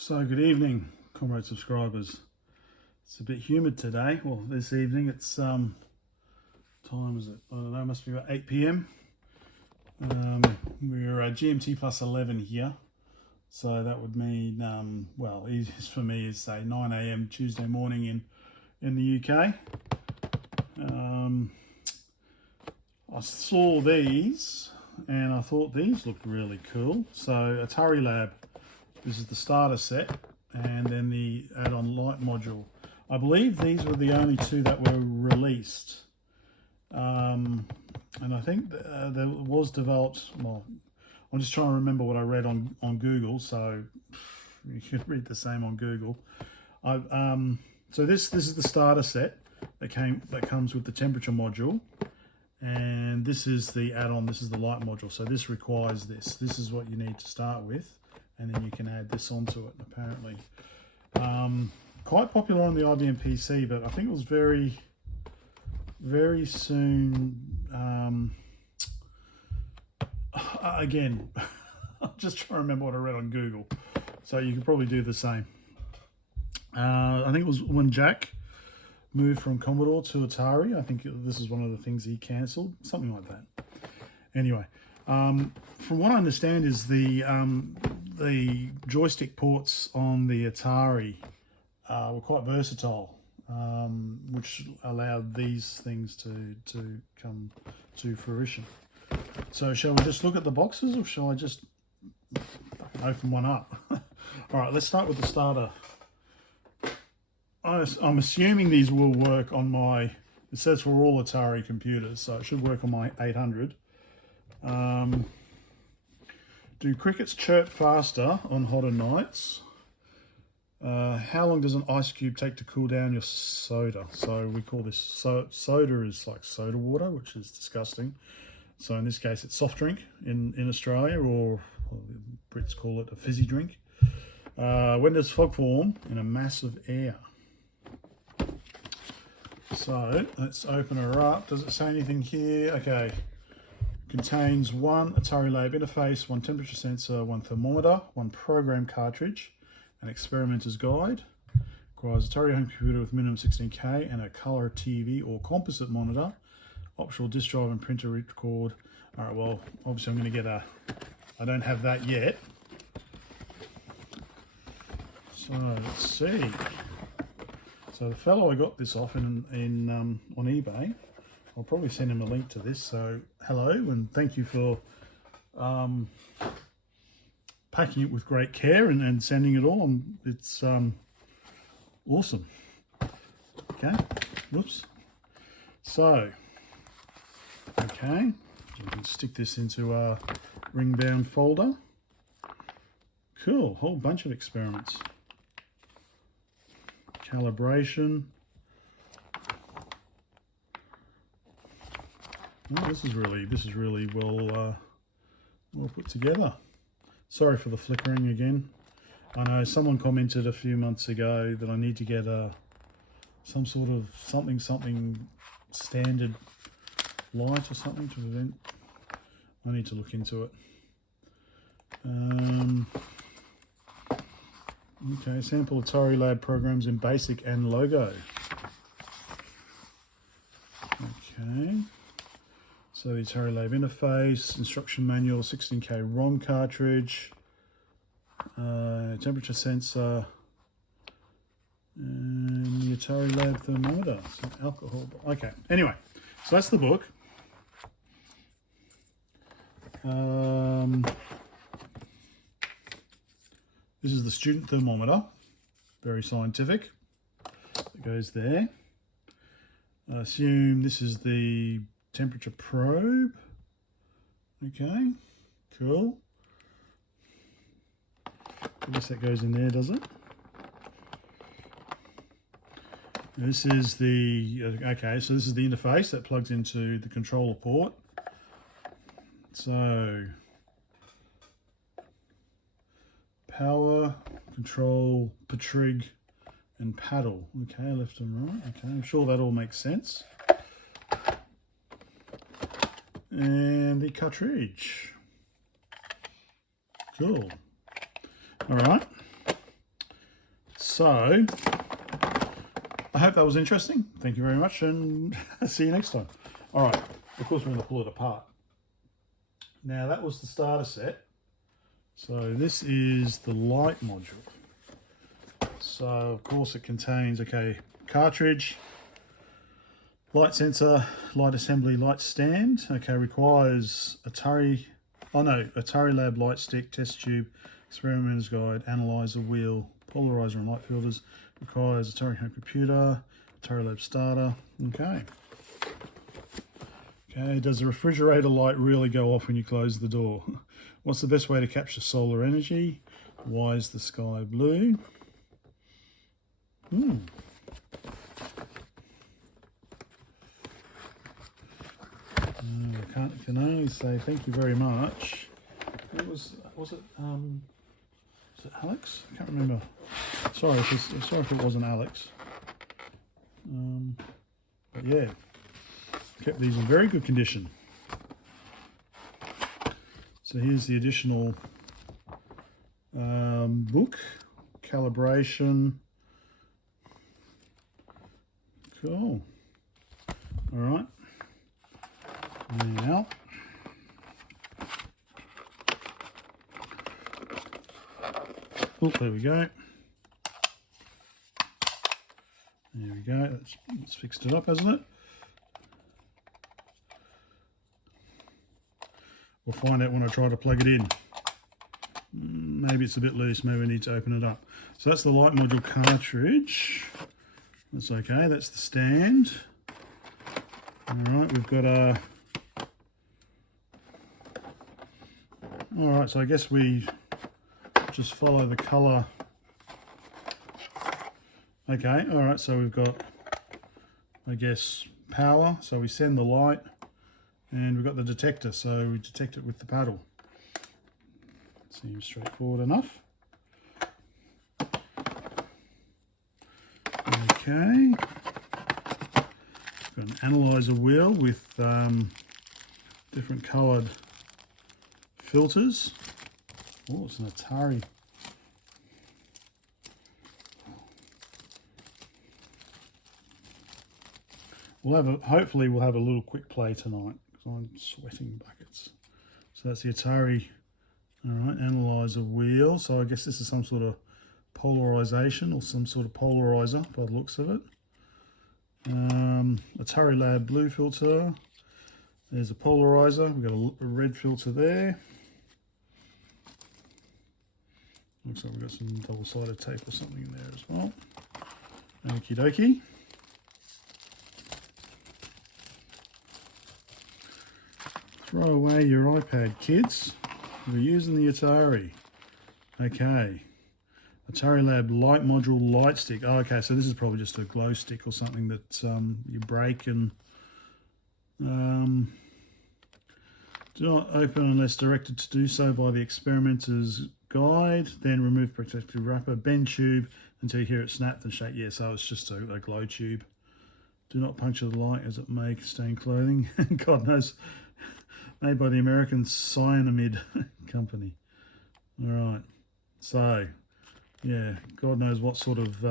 So good evening, comrade subscribers. It's a bit humid today. Well, this evening it's time is it? I don't know. Must be about 8 p.m. We're at GMT plus 11 here, so that would mean well, easiest for me is say 9 a.m. Tuesday morning in the UK. I saw these and I thought these looked really cool. So AtariLab. This is the starter set, and then the add-on light module. I believe these were the only two that were released. And I think there was developed, well, I'm just trying to remember what I read on Google, so you can read the same on Google. So this is the starter set that comes with the temperature module, and this is the add-on, this is the light module. So this requires this. This is what you need to start with. And then you can add this onto it, apparently. Quite popular on the IBM PC, but I think it was very, very soon. Again, I'm just trying to remember what I read on Google. So you could probably do the same. I think it was when Jack moved from Commodore to Atari. I think this is one of the things he cancelled, something like that. Anyway, from what I understand is the joystick ports on the Atari were quite versatile, which allowed these things to come to fruition. So shall we just look at the boxes, or shall I just open one up? All right, let's start with the starter. I'm assuming these will work on my, it says for all Atari computers, so it should work on my 800. Do crickets chirp faster on hotter nights? How long does an ice cube take to cool down your soda? So we call this soda is like soda water, which is disgusting. So in this case, it's soft drink in Australia, or Brits call it a fizzy drink. When does fog form? In a mass of air. So let's open her up. Does it say anything here? Okay. Contains one AtariLab interface, one temperature sensor, one thermometer, one program cartridge, an experimenter's guide. Requires a Atari home computer with minimum 16K and a color TV or composite monitor. Optional disk drive and printer record. All right, well, obviously I'm going to get I don't have that yet. So let's see. So the fellow I got this off on eBay. I'll probably send him a link to this. So hello, and thank you for packing it with great care and sending it all. And it's awesome. Okay, whoops. So, okay, you can stick this into our ring-bound folder. Cool, whole bunch of experiments. Calibration. Oh, this is really well put together. Sorry for the flickering again. I know someone commented a few months ago that I need to get some sort of something standard light or something to prevent. I need to look into it. Okay, sample AtariLab programs in BASIC and Logo. Okay. So the AtariLab interface, instruction manual, 16K ROM cartridge, temperature sensor, and the AtariLab thermometer, some alcohol. Okay, anyway, so that's the book. This is the student thermometer, very scientific. It goes there. I assume this is the temperature probe. Okay, cool. I guess that goes in there, does it? This is the, okay, so this is the interface that plugs into the controller port. So, power, control, patrig, and paddle. Okay, left and right. Okay, I'm sure that all makes sense. And the cartridge. Cool. All right. So I hope that was interesting. Thank you very much, and see you next time. All right, of course we're going to pull it apart. Now that was the starter set. So this is the light module. So of course it contains, okay, cartridge, light sensor, light assembly, light stand. Okay, requires AtariLab light stick, test tube, experimenter's guide, analyzer wheel, polarizer and light filters. Requires Atari home computer, AtariLab starter. Okay. Okay, does the refrigerator light really go off when you close the door? What's the best way to capture solar energy? Why is the sky blue? I can only say thank you very much. Was it Alex? I can't remember. Sorry if it wasn't Alex. But yeah, kept these in very good condition. So here's the additional book, calibration. Cool. All right. Now, oh, there we go. There we go. That's fixed it up, hasn't it? We'll find out when I try to plug it in. Maybe it's a bit loose. Maybe we need to open it up. So that's the light module cartridge. That's okay. That's the stand. All right, we've got a... All right, so I guess we just follow the color. Okay, all right, so we've got, I guess, power. So we send the light, and we've got the detector, so we detect it with the paddle. Seems straightforward enough. Okay. Got an analyzer wheel with different coloured filters. Oh, it's an Atari. Hopefully we'll have a little quick play tonight because I'm sweating buckets. So that's the Atari. All right, analyzer wheel. So I guess this is some sort of polarization or some sort of polarizer by the looks of it. AtariLab blue filter. There's a polarizer. We've got a red filter there. Looks like we've got some double-sided tape or something in there as well. Okie dokie. Throw away your iPad, kids. We're using the Atari. Okay. AtariLab light module light stick. Oh, okay, so this is probably just a glow stick or something that you break and do not open unless directed to do so by the experimenter's guide. Then remove protective wrapper, bend tube until you hear it snap and shake. Yeah, so it's just a glow tube. Do not puncture the light as it may stain clothing. God knows, made by the American Cyanamid Company. All right, so yeah, God knows what sort of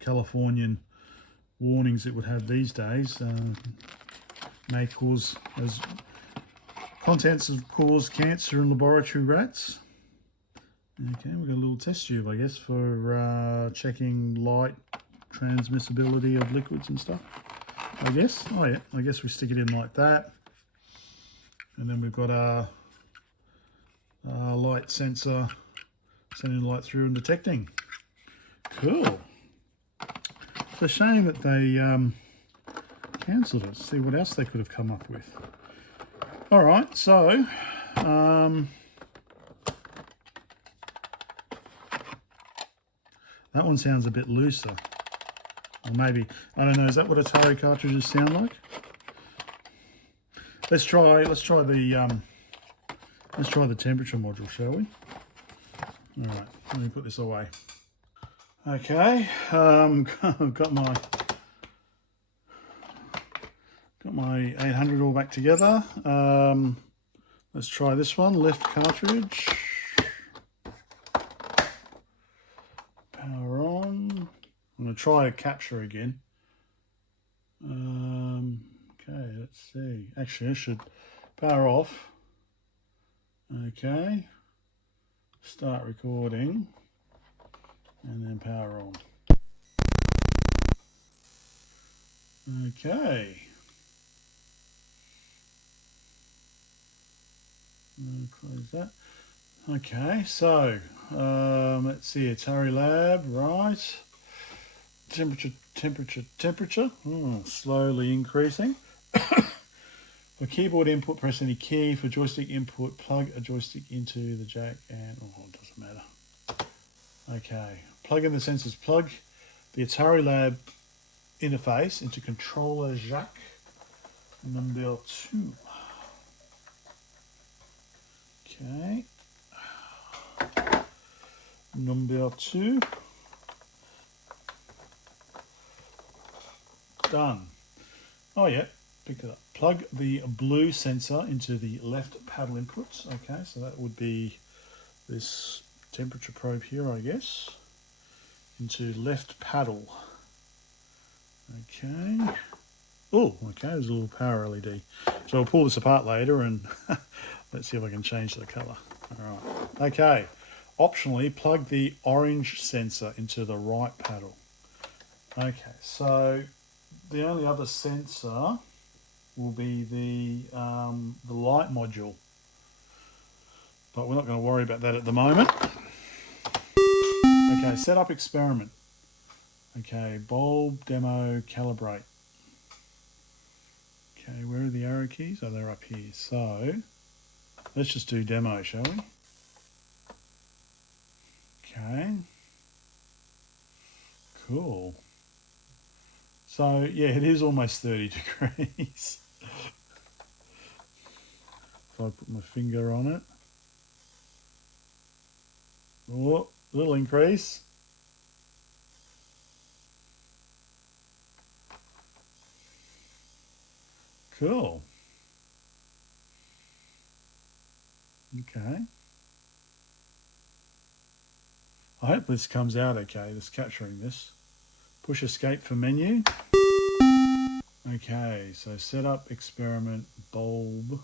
Californian warnings it would have these days. May cause, as contents have caused cancer in laboratory rats. Okay, we've got a little test tube, I guess, for checking light transmissibility of liquids and stuff, I guess. Oh yeah, I guess we stick it in like that. And then we've got our light sensor sending light through and detecting. Cool. It's a shame that they cancelled it. See what else they could have come up with. All right, so that one sounds a bit looser. Or maybe, I don't know, is that what Atari cartridges sound like? Let's try the temperature module, shall we? All right, let me put this away. Okay, I've got my 800 all back together. Let's try this one, left cartridge. Power on. going to try a capture again. Okay, let's see. Actually, I should power off. Okay. Start recording. And then power on. Okay. Close that. Okay, so let's see, AtariLab, right? Temperature. Slowly increasing. For keyboard input, press any key. For joystick input, plug a joystick into the jack and, it doesn't matter. Okay, plug in the sensors. Plug the AtariLab interface into controller jack number 2. Okay. Number 2. Done. Oh yeah, pick it up. Plug the blue sensor into the left paddle inputs. Okay, so that would be this temperature probe here, I guess. Into left paddle. Okay. Oh, okay, there's a little power LED. So I'll pull this apart later and let's see if I can change the colour. All right. Okay. Optionally, plug the orange sensor into the right paddle. Okay, so the only other sensor will be the light module, but we're not going to worry about that at the moment. Okay, setup experiment. Okay, bulb, demo, calibrate. Okay, where are the arrow keys? Oh, they're up here. So let's just do demo, shall we? Okay. Cool. So yeah, it is almost 30 degrees. If I put my finger on it. Oh, little increase. Cool. Okay. I hope this comes out okay, this capturing this. Push escape for menu. Okay, so setup, experiment, bulb,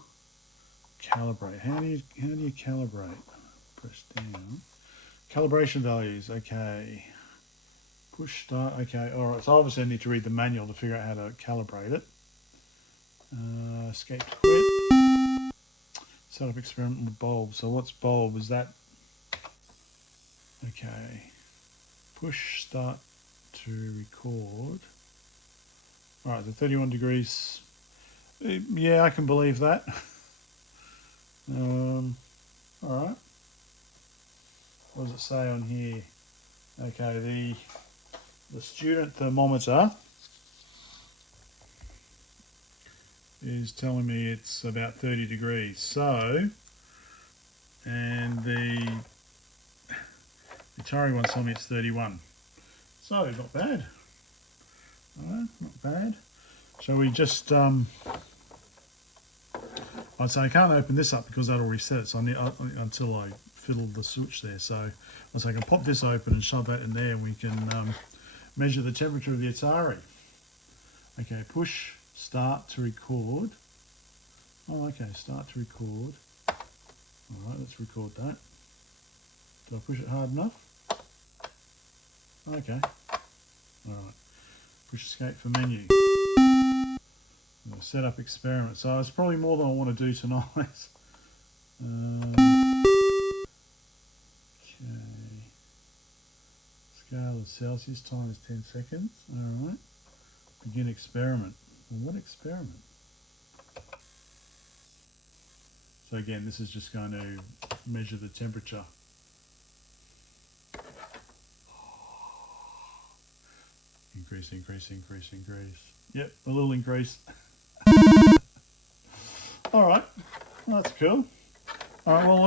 calibrate. How do you calibrate? Press down. Calibration values, okay. Push start, okay, alright, so obviously I need to read the manual to figure out how to calibrate it. Escape to quit. Setup experiment with bulb. So what's bulb? Is that okay? Push start to record. Alright, the 31 degrees. Yeah, I can believe that. Alright. What does it say on here? Okay, the student thermometer is telling me it's about 30 degrees. So, and the Atari one's telling me it's 31. So, not bad. Alright, not bad. So we just, I'd say I can't open this up because I'd already set it, so I need, until I fiddle the switch there. So I'd say I can pop this open and shove that in there and we can measure the temperature of the Atari. Okay, push start to record. Oh, okay, start to record. Alright, let's record that. Do I push it hard enough? Okay. Alright. Push escape for menu. Set up experiment. So it's probably more than I want to do tonight. Okay. Scale of Celsius, time is 10 seconds. Alright. Begin experiment. Well, what experiment? So again, this is just going to measure the temperature. Increase, increase, increase, increase. Yep, a little increase. All right, well, that's cool. All right, well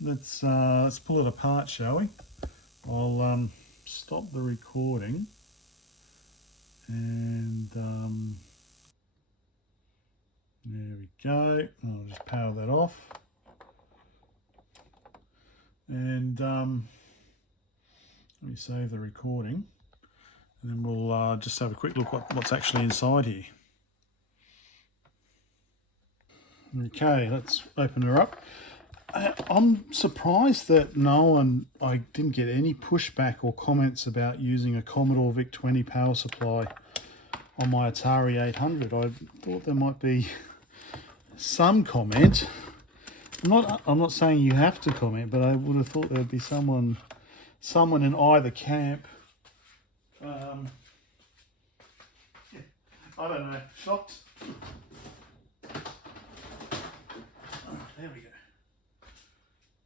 let's pull it apart, shall we? I'll stop the recording and there we go. I'll just power that off and Let me save the recording, and then we'll just have a quick look what's actually inside here. Okay, let's open her up. I'm surprised that I didn't get any pushback or comments about using a Commodore VIC-20 power supply on my Atari 800. I thought there might be some comment. I'm not saying you have to comment, but I would have thought there would be someone in either camp. I don't know, shocked. There we go.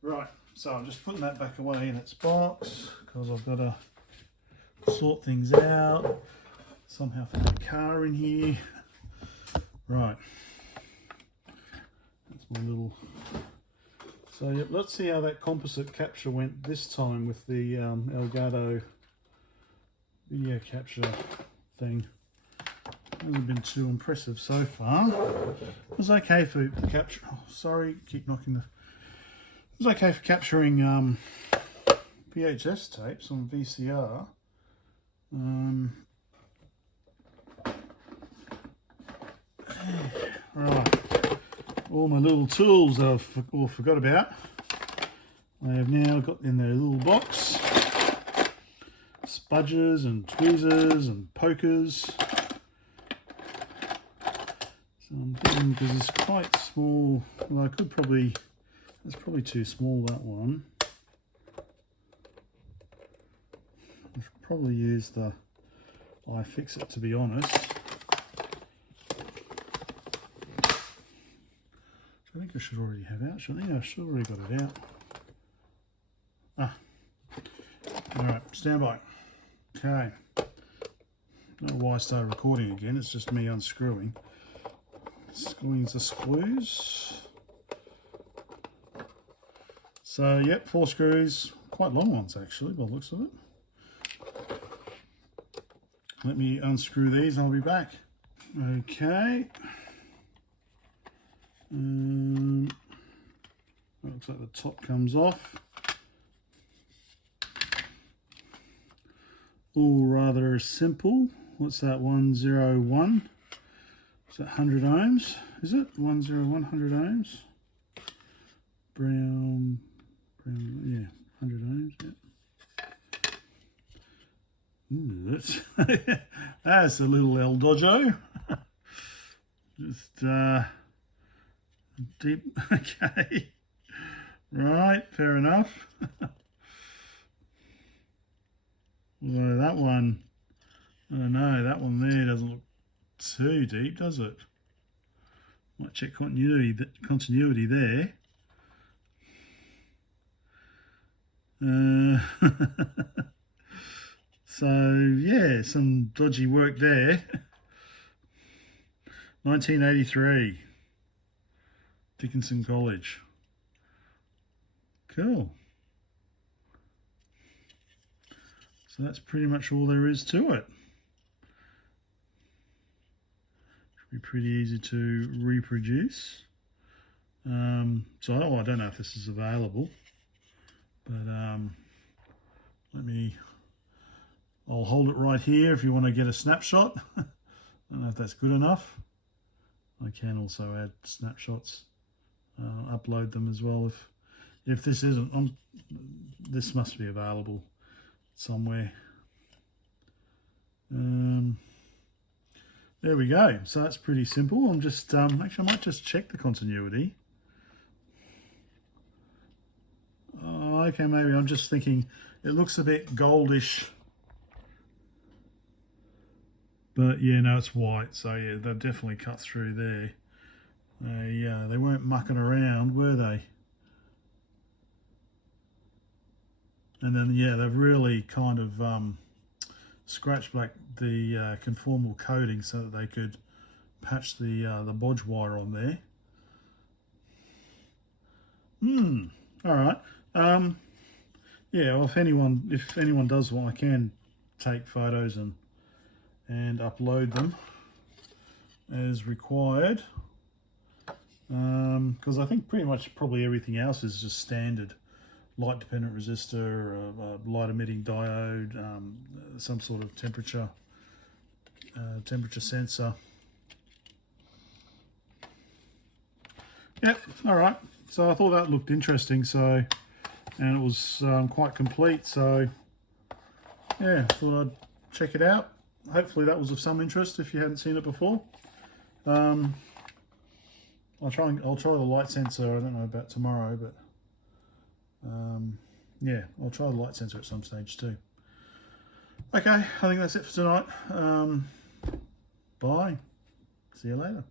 Right, so I'm just putting that back away in its box because I've got to sort things out. Somehow fit the car in here. Right. That's my little... So yep, let's see how that composite capture went this time with the Elgato video capture thing. Hasn't been too impressive so far. It was okay for the capture. Oh, sorry, keep knocking the... It was okay for capturing VHS tapes on VCR. Right, all my little tools that I've all forgot about, I have now got in their little box. Spudgers and tweezers and pokers. So I'm thinking, because it's quite small, well, I could probably, it's probably too small, that one. I should probably use the iFixit, to be honest. I think I should already have out, shouldn't I? I should have already got it out. Alright, stand by. Okay. I don't know why I started recording again, it's just me unscrewing. Screwing the screws. So, yep, 4 screws, quite long ones actually, by the looks of it. Let me unscrew these and I'll be back. Okay. Looks like the top comes off. All rather simple. What's that? 101. Is that 100 ohms? Is it 101 100 ohms? Brown, yeah, 100 ohms. Yeah. Ooh, that's a little El Dojo. Just deep. Okay. Right, fair enough. Although that one, I don't know, that one there doesn't look too deep, does it? Might check continuity there. So yeah, some dodgy work there. 1983, Dickinson College. Cool. So that's pretty much all there is to it. Should be pretty easy to reproduce. I don't know if this is available, but I'll hold it right here if you want to get a snapshot. I don't know if that's good enough. I can also add snapshots, upload them as well if this isn't. This must be available somewhere. There we go. So that's pretty simple. I'm just actually I might just check the continuity. Oh, okay, maybe I'm just thinking it looks a bit goldish. But yeah, no, it's white, so yeah, they've definitely cut through there. They weren't mucking around, were they? And then yeah, they've really kind of scratched back the conformal coating so that they could patch the bodge wire on there. All right. Yeah, well, if anyone does want, I can take photos and upload them as required, because I think pretty much probably everything else is just standard light dependent resistor, a light emitting diode, some sort of temperature sensor. Yep, all right. So I thought that looked interesting. So, and it was quite complete. So, yeah, thought I'd check it out. Hopefully that was of some interest if you hadn't seen it before. I'll try the light sensor. I don't know about tomorrow, but yeah, I'll try the light sensor at some stage too. Okay, I think that's it for tonight. Bye. See you later.